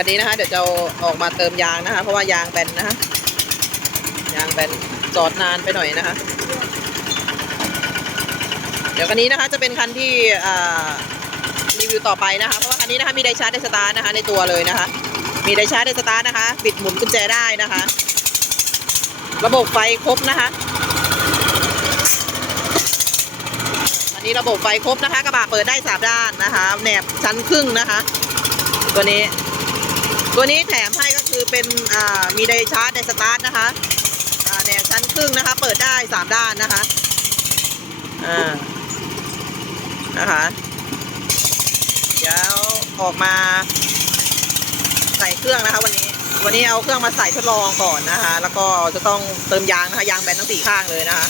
คันนี้นะคะเดี๋ยวจะออกมาเติมยางนะคะ เพราะว่ายางแบนนะคะยางแบนจอดนานไปหน่อยนะคะ เดี๋ยวคันนี้นะคะจะเป็นคันที่รีวิวต่อไปนะคะ เพราะว่าคันนี้นะคะมีไดชาร์จไดสตาร์นะคะ ในตัวเลยนะคะ มีไดชาร์จไดสตาร์นะคะ ปิดหมุนกุญแจได้นะคะ ระบบไฟครบนะคะอันนี้ระบบไฟครบนะคะ กระบะเปิดได้สามด้านนะคะแหนบชั้นครึ่งนะคะ ตัวนี้ ตัวนี้แถมให้ก็คือเป็นมีไดชาร์จไดสตาร์ทนะคะแนบชั้นครึ่งนะคะ เปิดได้สามด้านนะคะอ่านะคะเดี๋ยวออกมาใส่เครื่องนะคะ วันนี้ วันนี้เอาเครื่องมาใส่ทดลองก่อนนะคะ แล้วก็จะต้องเติมยางนะคะยางแบนทั้งสี่ข้างเลยนะคะ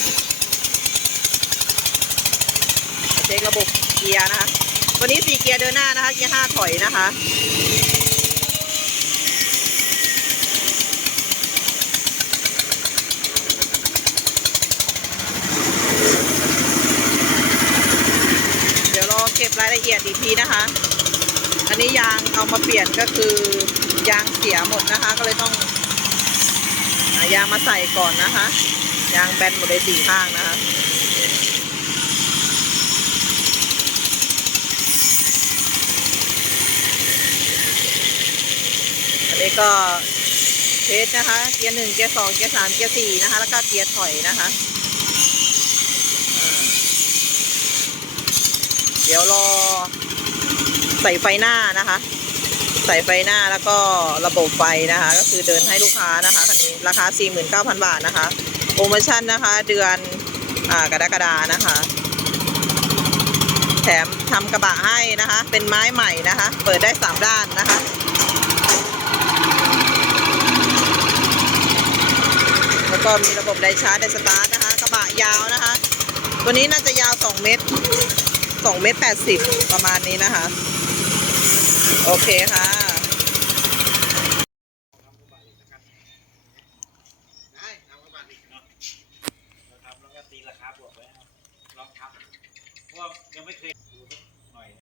เช็คระบบเกียร์นะคะ วันนี้สี่เกียร์เดินหน้านะคะเกียร์ห้าถอยนะคะ เดี๋ยว รายละเอียดอีกทีนะคะ อันนี้ยางเอามาเปลี่ยนก็คือยางเสียหมดนะคะ ก็เลยต้องหายางมาใส่ก่อนนะคะ ยางแบนหมดเลยสี่ข้างนะคะอันนี้ก็เทสนะคะ เกียร์หนึ่งเกียร์สองเกียร์สามเกียร์สี่นะคะ แล้วก็เกียร์ถอยนะคะอ่า เดี๋ยวรอ ใส่ไฟหน้านะคะ ใส่ไฟหน้าแล้วก็ระบบไฟนะคะ ก็คือเดินให้ลูกค้านะคะคันนี้ราคา 49,000 บาทนะคะโปรโมชั่นนะคะ เดือนอ่ากรกฎานะคะ แถมทำกระบะให้นะคะ เป็นไม้ใหม่นะคะ เปิดได้ 3 ด้านนะคะแล้วก็มีระบบไดชาร์จไดสตาร์ทนะคะ กระบะยาวนะคะ ตัวนี้น่าจะยาว 2 เมตร 2เมตร80 ประมาณนี้นะคะ โอเคค่ะ ตีราคาบวกไว้ลองทัเพราะยังไม่เคยดูหน่อย